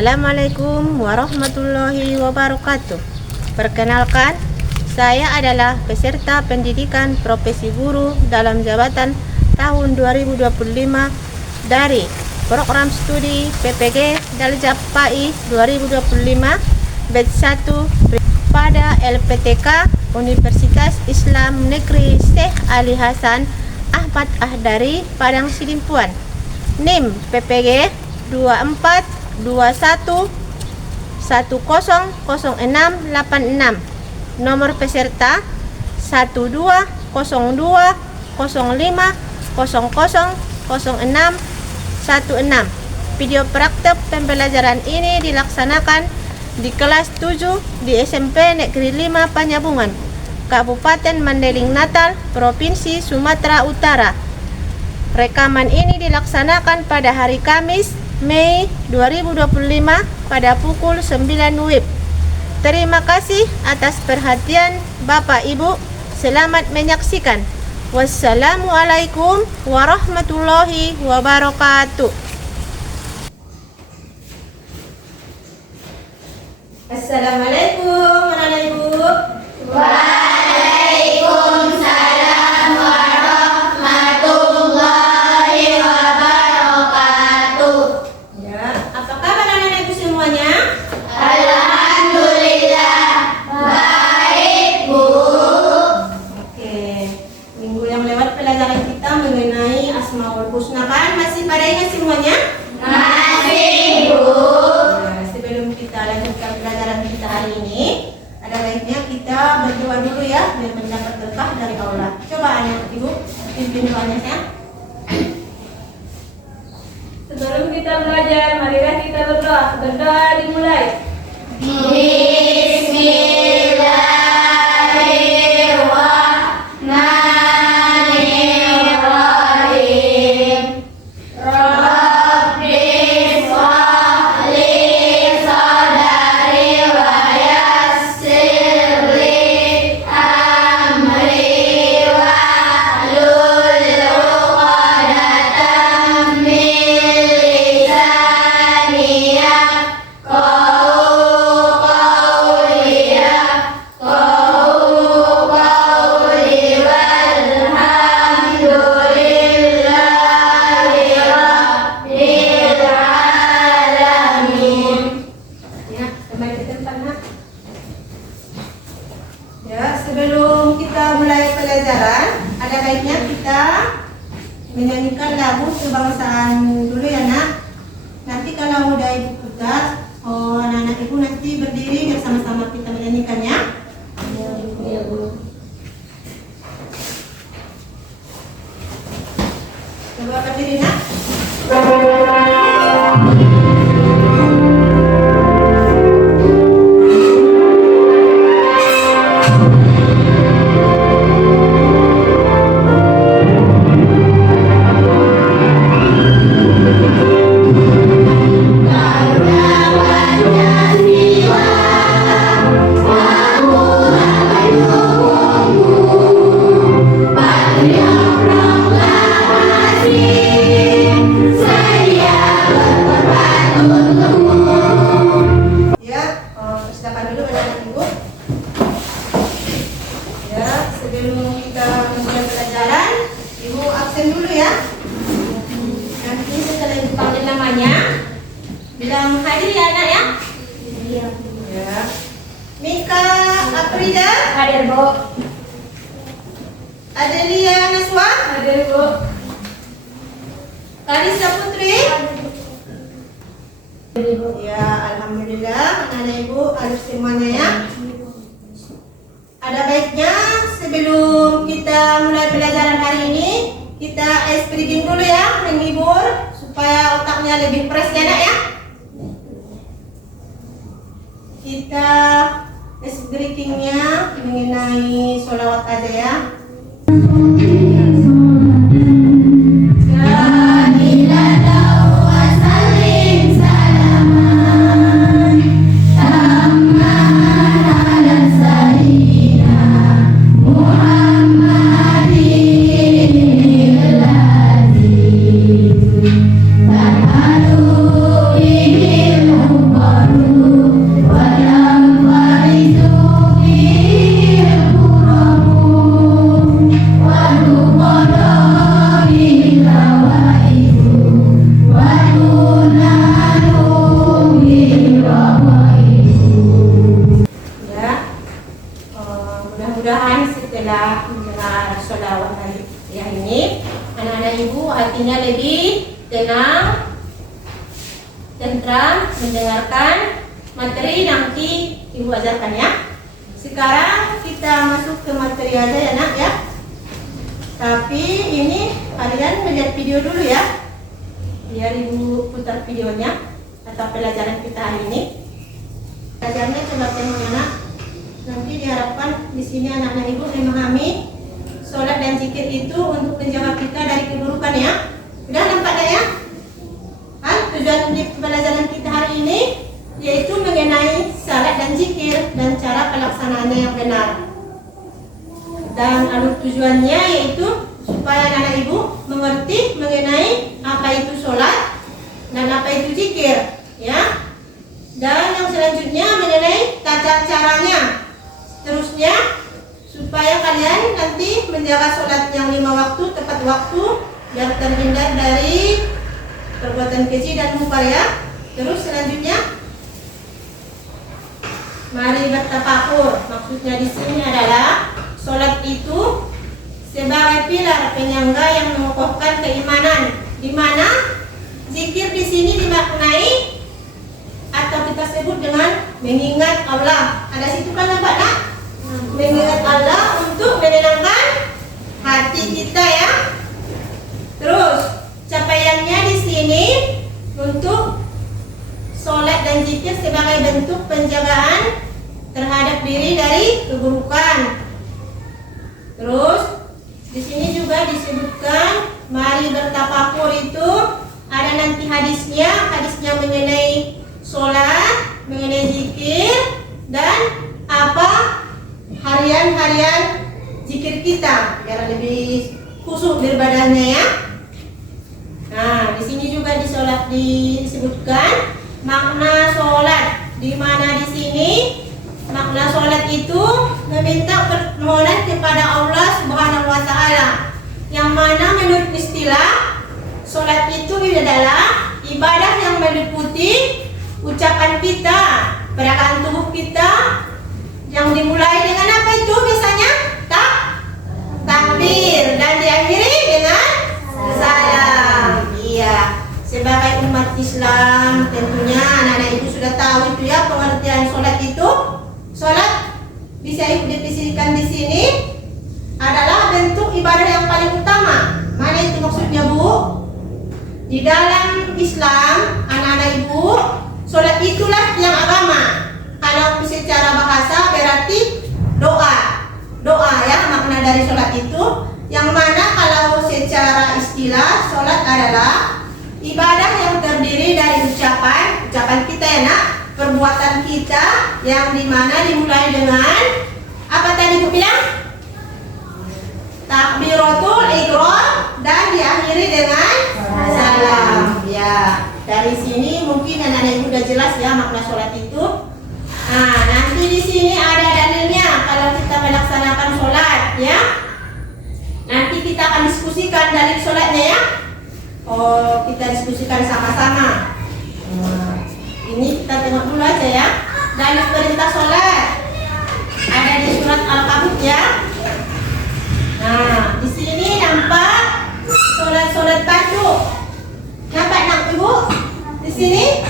Assalamualaikum warahmatullahi wabarakatuh. Perkenalkan, saya adalah peserta pendidikan profesi guru dalam jabatan tahun 2025 dari program studi PPG Daljab PAI 2025 batch 1 pada LPTK Universitas Islam Negeri Syekh Ali Hasan Ahmad Ahdari Padang Sidimpuan. NIM PPG 2421100686. Nomor peserta 120205000616. Video praktek pembelajaran ini dilaksanakan di kelas 7 di SMP Negeri 5 Panyabungan, Kabupaten Mandailing Natal, Provinsi Sumatera Utara. Rekaman ini dilaksanakan pada hari Kamis, Mei 2025 pada pukul 9 WIB. Terima kasih atas perhatian Bapak Ibu. Selamat menyaksikan. Wassalamualaikum warahmatullahi wabarakatuh. Assalamualaikum anak ibu. Waalaikumsalam warahmatullahi wabarakatuh. Ya, apa kabar anak ibu semuanya? Alhamdulillah baik, Bu. Oke, minggu yang lewat pelajaran kita mengenai Asmaul Husna kan? Masih pada ingat semuanya? Masih, Bu. Nah, sebelum kita lanjutkan pelajaran kita hari ini, ada baiknya kita berdoa dulu ya, biar mendapat berkah dari Allah. Coba anak ibu pimpin doanya ya. Sebelum kita belajar, marilah kita berdoa. Berdoa dimulai. Bismillahirrahmanirrahim. Rabbi shrah li sadri wa yassir li amri wahlul 'uqdatam min lisani yafqahu qawli walhamdulillahi rabbil alamin. Ya, kembali ke tempat nak. Ya, sebelum kita mulai pelajaran, ada baiknya kita menyanyikan lagu kebangsaan dulu ya nak. Nanti kalau udah ibu putar, anak-anak ibu nanti berdiri biar sama-sama kita menyanyikannya. Ya, Bu. Coba berdiri nak. Ya, persilakan dulu anak-anak ibu. Ya, sebelum kita memulai pelajaran, ibu absen dulu ya. Nanti setelah ibu panggil namanya, bilang hadir ya anak ya. Ya. Mika Aprida, Hadir, Bu. Adelia Naswa, Hadir, Bu. Karisa Putri. Hadir, Bu. Ya, alhamdulillah anak-anak ibu harus semuanya ya. Ada baiknya sebelum kita mulai pelajaran hari ini, kita ice breaking dulu ya, menghibur supaya otaknya lebih fresh ya nak ya. Kita ice breakingnya mengenai sholawat aja ya. Muhammadin tenang, tentram, mendengarkan materi nanti Ibu ajarkan ya. Sekarang kita masuk ke materi aja ya nak ya. Tapi ini kalian melihat video dulu ya. Biar Ibu putar videonya atau pelajaran kita hari ini. Pelajarannya coba tengok ya nak. Nanti diharapkan di sini anak-anak Ibu memahami sholat dan zikir itu untuk menjaga kita dari keburukan ya. Udah nampak dah ya? Tujuan pelajaran kita hari ini yaitu mengenai salat dan zikir dan cara pelaksanaannya yang benar. Dan alur tujuannya yaitu supaya anak ibu mengerti mengenai apa itu sholat dan apa itu zikir, ya. Dan yang selanjutnya mengenai tata caranya. Terusnya supaya kalian nanti menjaga sholat yang 5 waktu tepat waktu biar terhindar dari perbuatan keji dan munkar ya. Terus selanjutnya mari bertafakur. Maksudnya di sini adalah sholat itu sebagai pilar penyangga yang mengokohkan keimanan. Di mana zikir di sini dimaknai atau kita sebut dengan mengingat Allah. Ada situ kan nampak tak? Mengingat Allah untuk menenangkan hati kita ya. Terus capaiannya di sini untuk sholat dan zikir sebagai bentuk penjagaan terhadap diri dari keburukan. Terus di sini juga disebutkan mari bertafakur itu ada nanti hadisnya mengenai sholat, mengenai zikir dan apa harian zikir kita biar lebih khusyuk beribadahnya ya. Nah, di sini juga disebutkan makna sholat, di mana di sini makna sholat itu meminta permohonan kepada Allah Subhanahu wa Ta'ala, yang mana menurut istilah sholat itu adalah ibadah yang meliputi ucapan kita, gerakan tubuh kita yang dimulai dengan apa itu biasanya? Takbir dan diakhiri dengan salam. Iya, sebagai umat Islam tentunya anak-anak ibu sudah tahu itu ya pengertian sholat itu. Sholat bisa didefinisikan di sini adalah bentuk ibadah yang paling utama. Mana itu maksudnya Bu? Di dalam Islam anak-anak ibu, sholat itulah yang agama. Kalau secara bahasa berarti doa ya makna dari sholat itu. Yang mana kalau secara istilah sholat adalah ibadah yang terdiri dari ucapan kita ya nak, perbuatan kita yang dimana dimulai dengan apa tadi Bu bilang? Takbiratul ihram dan diakhiri dengan salam. Ya, dari sini mungkin anak-anak ibu udah jelas ya makna sholat itu. Nah, nanti di sini ada dalilnya kalau kita melaksanakan sholat ya. Nanti kita akan diskusikan dalil sholatnya ya. Oh, kita diskusikan sama-sama. Nah, ini kita tengok dulu aja ya. Dalil perintah sholat ada di surat Al-Kabut ya. Nah, di sini nampak sholat fardu. Nampak nak ibu? Di sini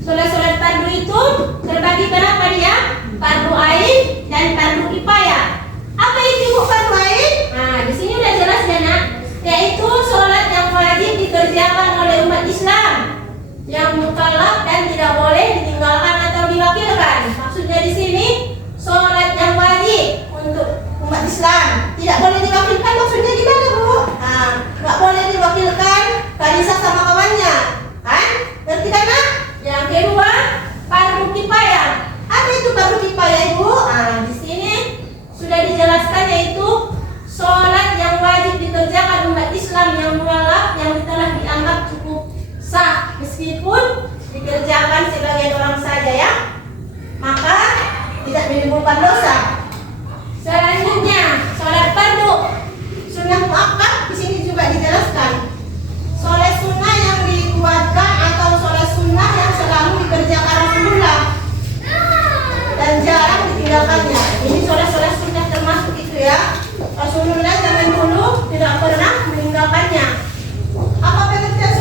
sholat fardu itu terbagi berapa dia? Fardu ain dan fardu kifayah. Apa itu Bu fardu ain? Nah, di sini udah jelas ya nak, yaitu sholat yang wajib dikerjakan oleh umat Islam, yang mukallaf dan tidak boleh ditinggalkan atau diwakilkan. Maksudnya di sini sholat yang wajib untuk umat Islam tidak boleh diwakilkan. Maksudnya gimana Bu? Nah, nggak boleh diwakilkan Karisa sama kawannya, kan? Ngerti kan nak? Yang kedua fardu kifayah. Apa itu fardu kifayah Ibu? Nah, di sini sudah dijelaskan yaitu sholat yang wajib dikerjakan umat Islam yang mukallaf yang telah dianggap cukup sah meskipun dikerjakan sebagian orang saja ya, maka tidak menimbulkan dosa. Selanjutnya sholat fardu sunnah muakkad, di sini juga dijelaskan sholat sunnah yang dikuatkan atau sholat sunnah yang selalu dikerjakan Rasulullah dan jarang ditinggalkannya. Ini sholat sunnah termasuk itu ya. Rasulullah zaman dulu tidak pernah meninggalkannya. Apa pengertian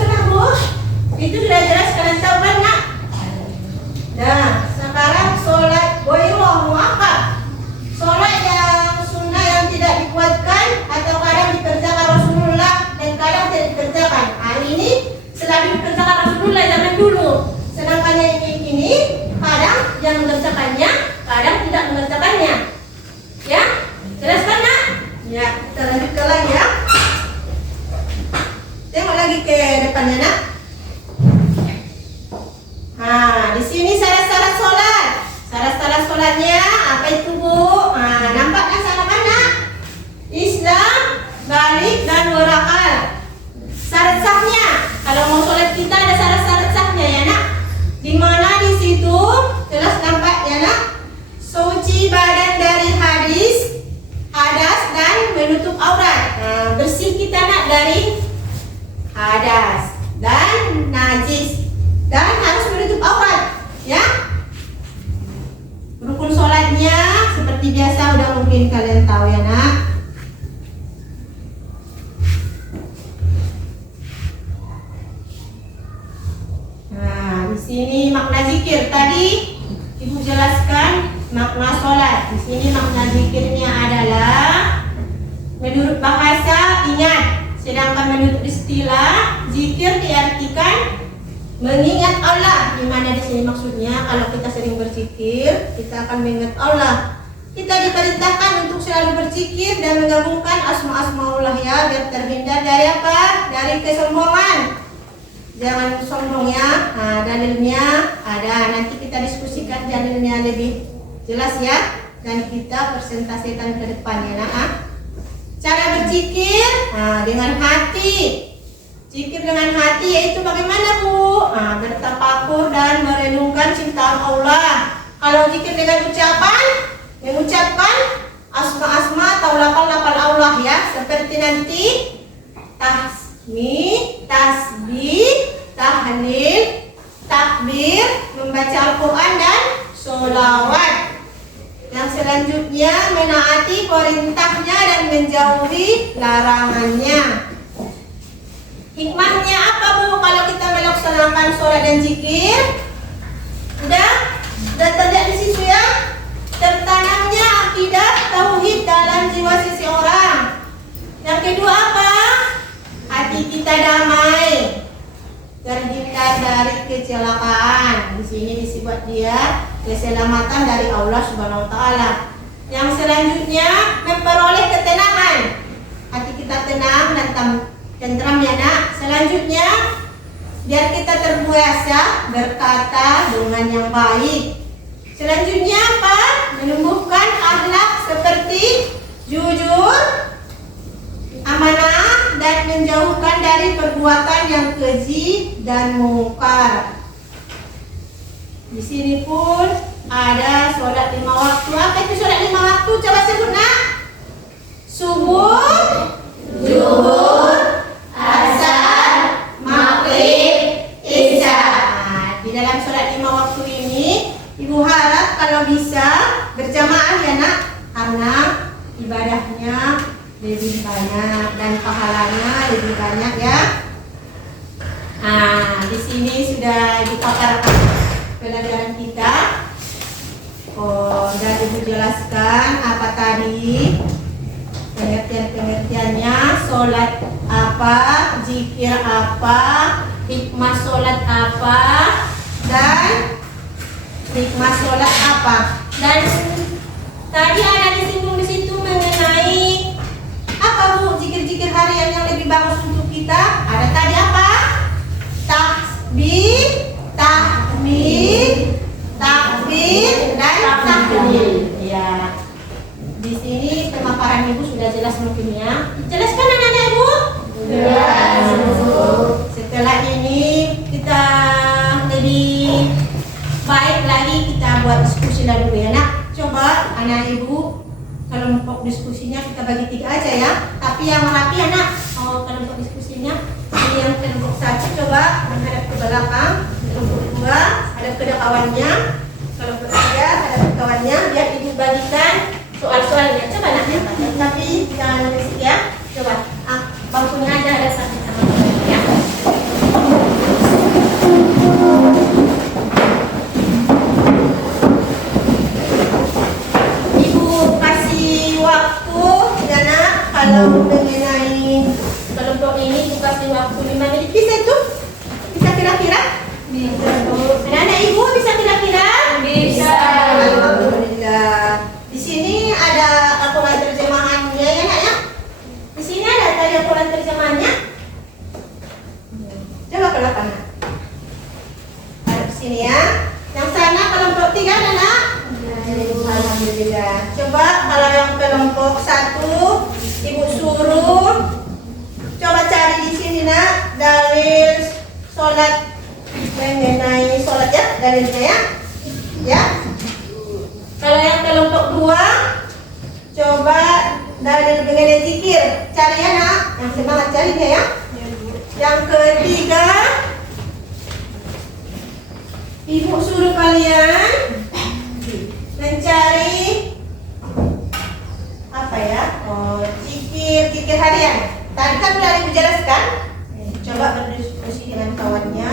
ke depannya nak. Nah, di sini syarat-syarat sholat. Syarat-syarat sholatnya apa itu Bu? Nah, nampaknya salah mana? Islam, balik dan warakal. Syarat sahnya, kalau mau sholat kita ada syarat-syarat sahnya ya nak. Di mana di situ jelas nampak ya nak. Suci badan dari hadas dan menutup aurat. Nah, bersih kita nak dari hadas dan najis dan harus menutup aurat ya. Rukun sholatnya seperti biasa udah mungkin kalian tahu ya nak. Nah, di sini makna zikir tadi Ibu jelaskan makna sholat. Di sini makna zikirnya adalah menurut bahasa ingat, sedangkan menurut istilah zikir diartikan mengingat Allah. Di mana di sini maksudnya kalau kita sering berzikir, kita akan mengingat Allah. Kita diperintahkan untuk selalu berzikir dan menggabungkan asma-asma Allah ya, biar terhindar dari apa? Dari kesombongan. Jangan sombong ya. Nah, dalilnya ada, nanti kita diskusikan dalilnya lebih jelas ya, dan kita presentasikan ke depannya nah. Cara berzikir dengan hati. Zikir dengan hati yaitu bagaimana Bu? Nah, bertafakur dan merenungkan ciptaan Allah. Kalau zikir dengan ucapan, mengucapkan asma-asma atau lafal-lafal Allah ya, seperti nanti tasbih, tahlil, takbir, membaca Al-Quran dan sholawat. Yang selanjutnya menaati perintahnya dan menjauhi larangannya. Hikmahnya apa Bu kalau kita melaksanakan sholat dan zikir? Udah terlihat di situ ya. Tertanamnya akidah tauhid dalam jiwa seseorang. Yang kedua apa? Hati kita damai, terhindar dari kecelakaan. Di sini disebut dia keselamatan dari Allah Subhanahu wa taala. Yang selanjutnya memperoleh ketenangan. Hati kita tenang dan tentram ya nak. Selanjutnya biar kita terbiasa berkata dengan yang baik. Selanjutnya apa? Menumbuhkan akhlak seperti jujur, amanah, dan menjauhkan dari perbuatan yang keji dan mungkar. Di sini pun ada sholat 5 waktu. Apa itu sholat 5 waktu? Coba sebut nak. Subuh, zuhur, asar, maghrib, isya. Nah, di dalam sholat 5 waktu ini Ibu harap kalau bisa berjamaah ya nak, karena ibadahnya lebih banyak dan pahalanya lebih banyak ya. Nah, di sini sudah dipaparkan pelajaran kita. Dan Ibu jelaskan apa tadi pengertian-pengertiannya, sholat apa, zikir apa, hikmah sholat apa, dan hikmah sholat apa. Dan tadi ada disinggung di situ mengenai apa Bu, zikir-zikir harian yang lebih bagus untuk kita. Ada tadi apa? Tasbih, tahmid, takbir, dan tahlil. Ya. Di sini pemaparan Ibu sudah jelas mungkin ya. Jelaskan anak-anak Ibu? Jelas. Setelah ini kita lebih baik lagi kita buat diskusi lagi ya nak. Coba anak Ibu kelompok diskusinya kita bagi 3 aja ya. Tapi yang rapi anak. Kelompok diskusinya. Ini yang kelompok 1 coba menghadap ke belakang. Kelompok 2 hadap ke kawannya. Kelompok 3 hadap ke kawannya. Biar Ibu bagikan soal-soalnya. Coba nak ya. Tapi jangan berisik ya. Coba. Bangkunya aja ada satu sama ya. Kalau mengenai kelompok ini Ibu kasih waktu 5 menit. Bisa itu? Bisa kira-kira? Bisa Bu. Anak-anak Ibu bisa kira-kira? Bisa. Alhamdulillah. Di sini ada Al-Quran terjemahannya ya nak ya? Di sini ada tadi Al-Quran terjemahannya? sebelah kanan. Taruh ke sini ya. Yang sana kelompok 3 anak. Alhamdulillah. Coba kalau yang kelompok 1, Ibu suruh coba cari di sini nak dalil sholat mengenai sholat ya, dalilnya ya. Ya. Kalau yang kelompok 2, coba dalil mengenai zikir. Cari ya nak, yang semangat carinya ya. Yang ketiga, Ibu suruh kalian mencari apa ya? Oh, zikir harian. Tadi kan sudah Ibu jelaskan. Coba berdiskusi dengan kawannya.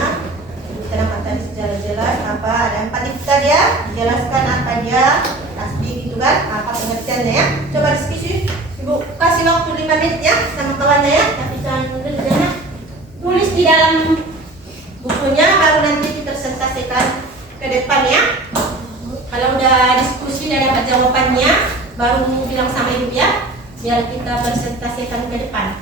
Ibu terangkan tadi secara jelas apa ada 4 itu tadi ya. Dijelaskan apa dia tasbih gitu kan? Apa pengertiannya ya? Coba diskusi. Ibu kasih waktu 5 menit ya sama kawannya ya. Tapi jangan mundur ya. Tulis di dalam bukunya, baru nanti dipresentasikan ke depan ya. Kalau udah diskusi dan dapat jawabannya, baru bilang sama Ibu ya, biar kita presentasikan ke depan.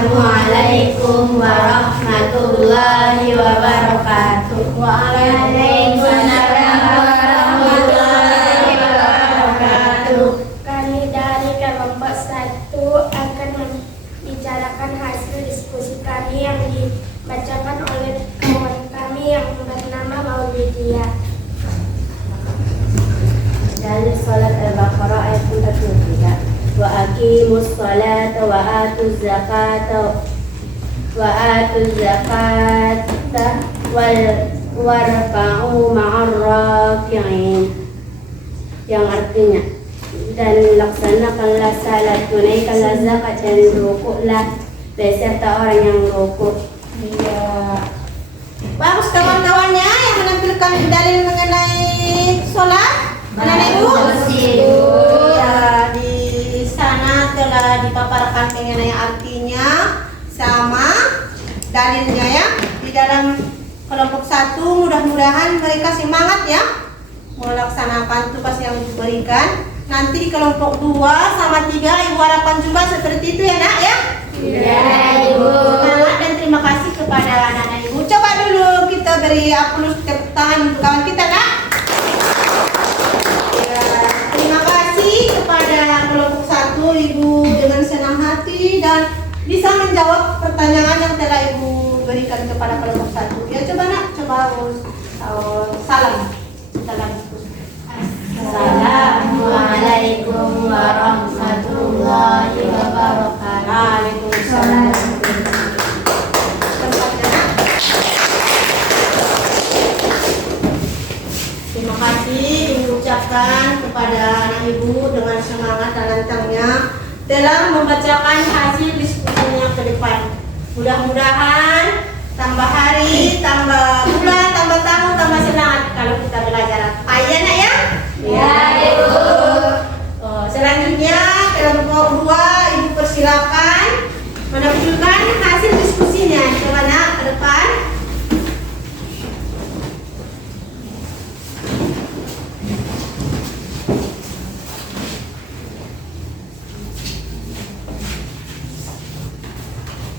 Assalamualaikum warahmatullahi wabarakatuh. Waalaikumsalam warahmatullahi wabarakatuh. Kami dari kelompok 1 akan membicarakan hasil diskusi kami yang dibacakan oleh kawan kami yang bernama Maulidia. Dari salat Al-Baqarah ayat 43. Wa aqimus salata wa atuz zakata warka'u ma'ar raki'in, yang artinya dan laksanakanlah salat, tunaikanlah zakat dan rukuklah beserta orang yang rukuk. Iya. Bagus kawan-kawannya yang menampilkan dalil mengenai sholat. Mana Ibu? Ya, di sana telah dipaparkan mengenai artinya sama dalilnya ya. Di dalam kelompok 1 mudah-mudahan mereka semangat ya melaksanakan tugas yang diberikan. Nanti di kelompok 2 sama 3 Ibu harapkan juga seperti itu ya Nak ya. Ya, Ibu. Semangat dan terima kasih kepada anak-anak Ibu. Coba dulu kita beri aplaus tepuk tangan untuk kawan kita Nak. Ya, terima kasih kepada kelompok 1 Ibu dengan senang hati dan bisa menjawab pertanyaan yang telah Ibu berikan kepada kelompok 1. Ya coba Nak, coba salam. Assalamualaikum warahmatullahi wabarakatuh. Waalaikumsalam. Tempatnya Nak. Terima kasih diucapkan kepada anak Ibu dengan semangat dan lantangnya telah membacakan hasil diskusinya ke depan. Mudah-mudahan tambah hari, tambah bulan, tambah tahun, tambah semangat kalau kita belajar. Ayo Nak ya? Ya, Ibu. Selanjutnya kelompok 2 Ibu persilakan menampilkan hasil diskusinya. Coba Nak ke depan.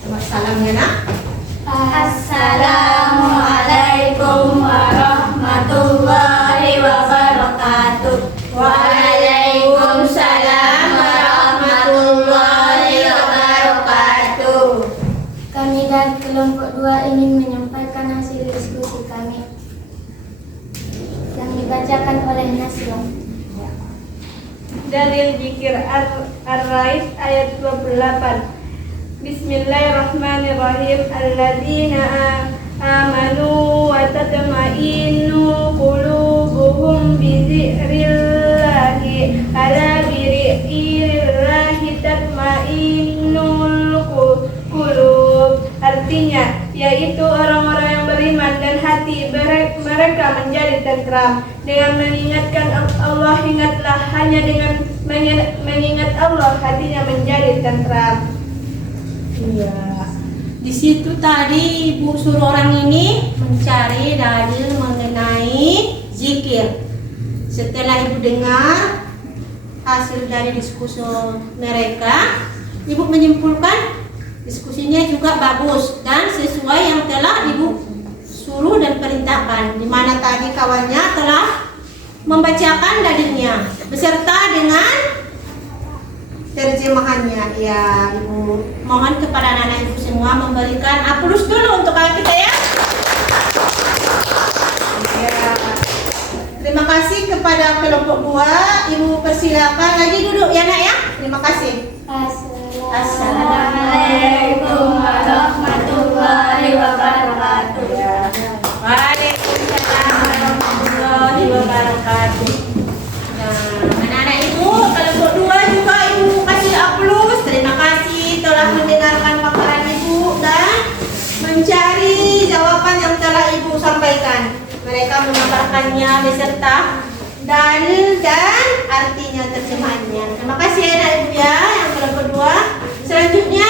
Coba salamnya Nak. Assalamualaikum warahmatullahi wabarakatuh. Waalaikumsalam warahmatullahi wabarakatuh. Kami dari kelompok 2 ingin menyampaikan hasil diskusi kami yang dibacakan oleh Nasrul. Dalil zikir Ar-Rais ayat 28. Bismillahirrahmanirrahim. Alladzina amanu wa tatma'innu qulubuhum bi dzikrillahi ala bi dzikrillahi tatma'innul qulub. Artinya yaitu orang-orang yang beriman dan hati mereka menjadi tentram dengan mengingatkan Allah. Ingatlah, hanya dengan mengingat Allah hatinya menjadi tentram. Iya. Di situ tadi Ibu suruh orang ini mencari dalil mengenai zikir. Setelah Ibu dengar hasil dari diskusi mereka, Ibu menyimpulkan diskusinya juga bagus dan sesuai yang telah Ibu suruh dan perintahkan. Di mana tadi kawannya telah membacakan dalilnya beserta dengan terjemahannya. Ya, Ibu mohon kepada anak-anak Ibu semua memberikan aplaus dulu untuk kakak kita ya. Ya. Terima kasih kepada kelompok 2. Ibu persilakan lagi duduk ya Nak ya. Terima kasih. Assalamualaikum warahmatullahi wabarakatuh. Waalaikumsalam warahmatullahi wabarakatuh. Anak-anak Ibu kelompok 2 juga Ibu kasih aplaus. Terima kasih telah mendengarkan paparan Ibu dan mencari jawaban yang telah Ibu sampaikan. Mereka memaparkannya beserta dalil dan artinya terjemahannya. Terima kasih anak Ibu ya yang kelompok 2. Selanjutnya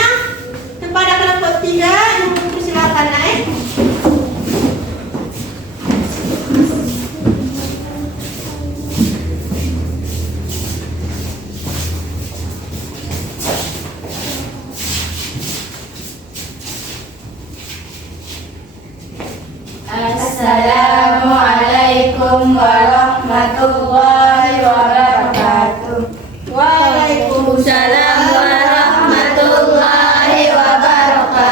kepada kelompok 3 Ibu persilakan naik. Assalamualaikum warahmatullahi wabarakatuh. Waalaikumsalam warahmatullahi wabarakatuh.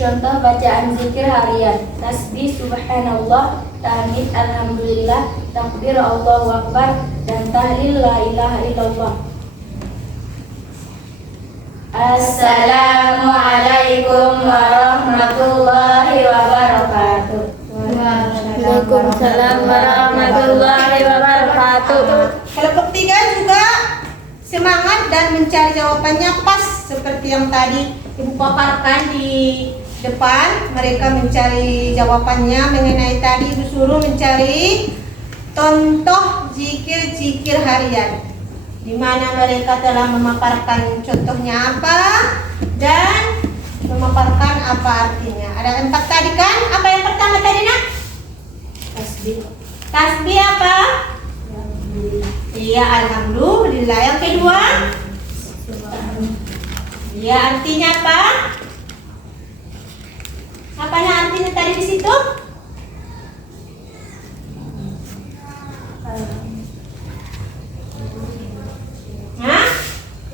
Contoh bacaan zikir harian: tasbih subhanallah, tahmid alhamdulillah, takbir Allahu akbar, dan tahlil la ilaha illallah. Assalamualaikum warahmatullahi wabarakatuh. Waalaikumsalam warahmatullahi wabarakatuh. Kelompok 3 juga semangat dan mencari jawabannya pas seperti yang tadi Ibu paparkan di depan. Mereka mencari jawabannya mengenai tadi Ibu suruh mencari contoh zikir-zikir harian, di mana mereka telah memaparkan contohnya apa dan memaparkan apa artinya. Ada 4 tadi kan? Apa yang pertama tadi nak? Tasbih. Tasbih apa? Iya, alhamdulillah. Yang kedua? Iya, artinya apa? Apanya artinya tadi di situ? Hah?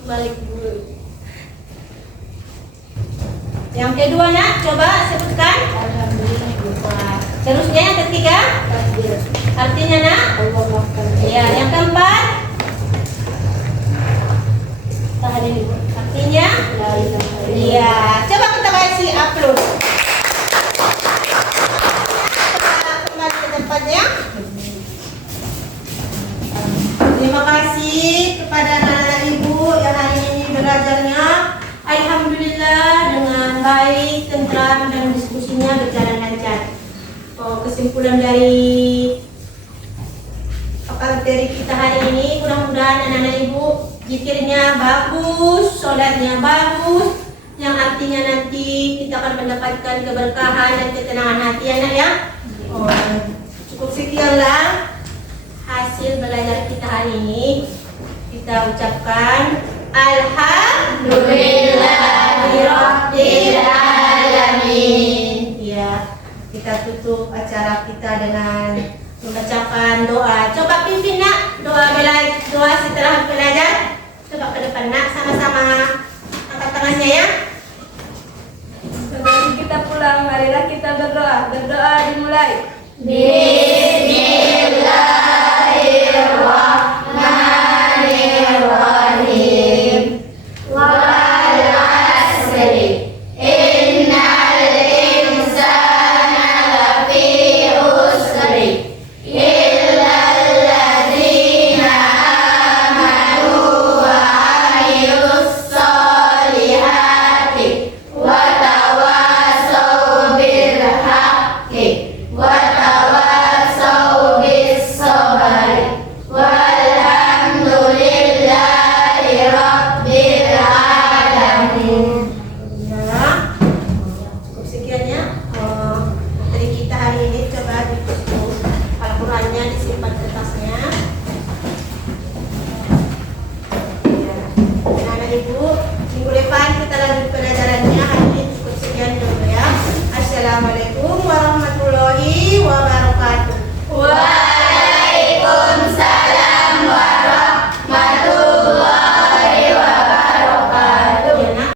Balik dulu. Yang kedua nak, coba sebutkan. Alhamdulillah. Terusnya yang ketiga, Takbir. artinya nak? Allahu akbar. Iya, yang keempat, Tahlil. artinya? La ilaha illallah. Iya, coba kita kasih upload. Kita kembali ke tempatnya. Terima kasih kepada anak-anak ibu yang hari ini belajarnya. Alhamdulillah dengan baik, tentram, dan diskusinya berjalan lancar. Kesimpulan dari materi kita hari ini, mudah-mudahan anak-anak ibu zikirnya bagus, sholatnya bagus, yang artinya nanti kita akan mendapatkan keberkahan dan ketenangan hati anak ya. Cukup sekianlah hasil belajar kita hari ini. Kita ucapkan Alhamdulillahirabbil alamin. Ya, kita tutup acara kita dengan membacakan doa. Coba pimpin nak doa setelah belajar. Coba ke depan nak, sama-sama angkat tangannya ya. Sebelum kita pulang, marilah kita berdoa. Berdoa dimulai. Bismillahirrahmanirrahim. Wal asri. Innal insana lafi usri. Illal ladzina amanu wa amilus solihati wa tawasaw bil haqqi wa tawasaw bis sabri. Walhamdulillahi rabbil alamin. Ya, cukup sekian ya. Dari kita hari ini coba ditutup Al-Qurannya, disimpan kertasnya. Ya. Anak ibu, minggu depan kita lanjut pelajarannya. Hari ini cukup sekian dulu ya. Assalamualaikum warahmatullahi wabarakatuh. Waalaikumsalam